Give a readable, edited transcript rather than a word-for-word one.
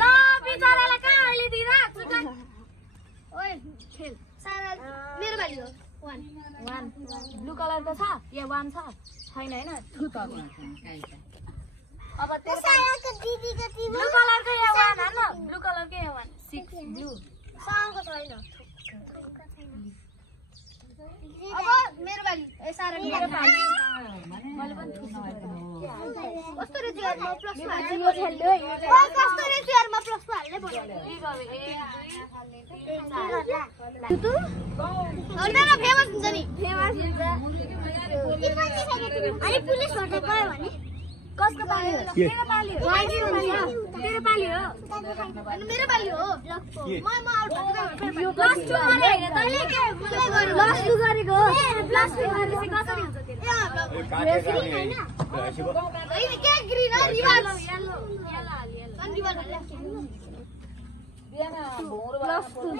ल बिचारालाई कहाँ अहिले दिइरा छुटा ओइ खेल सारा मेरो बाली हो 1 ब्लू कलरको छ या 1 छ छैन हैन टु त अब त्यो साराको दिदीको टिम ब्लू कलरको या 1 हैन ब्लू कलरको या 1 6 ब्लू साराको छैन अब मेरो बाली ए सारा मेरो बाली मैले पनि कस्तो रे जियारमा प्लस हाल्ने खेल्यो कस्तो रे जियारमा प्लस हाल्ने भन्यो तु अन्डा फेमस हुन्छ नि फेमस हुन्छ अनि पुलिस होटल गयो भने कसको पाली हो मेरो पाली हो तेरो पाली हो अनि मेरो पाली हो म आउट भएको यो प्लस 2 गरे हैन तैले के मलाई गर्नु प्लस 2 गरेको हो प्लस 2 गरेपछि कसरी हुन्छ तेरो ग्रीन हैन हैन के ग्रीन हो रिवाज येलो अनि रिवाज हाल्ला प्लस 2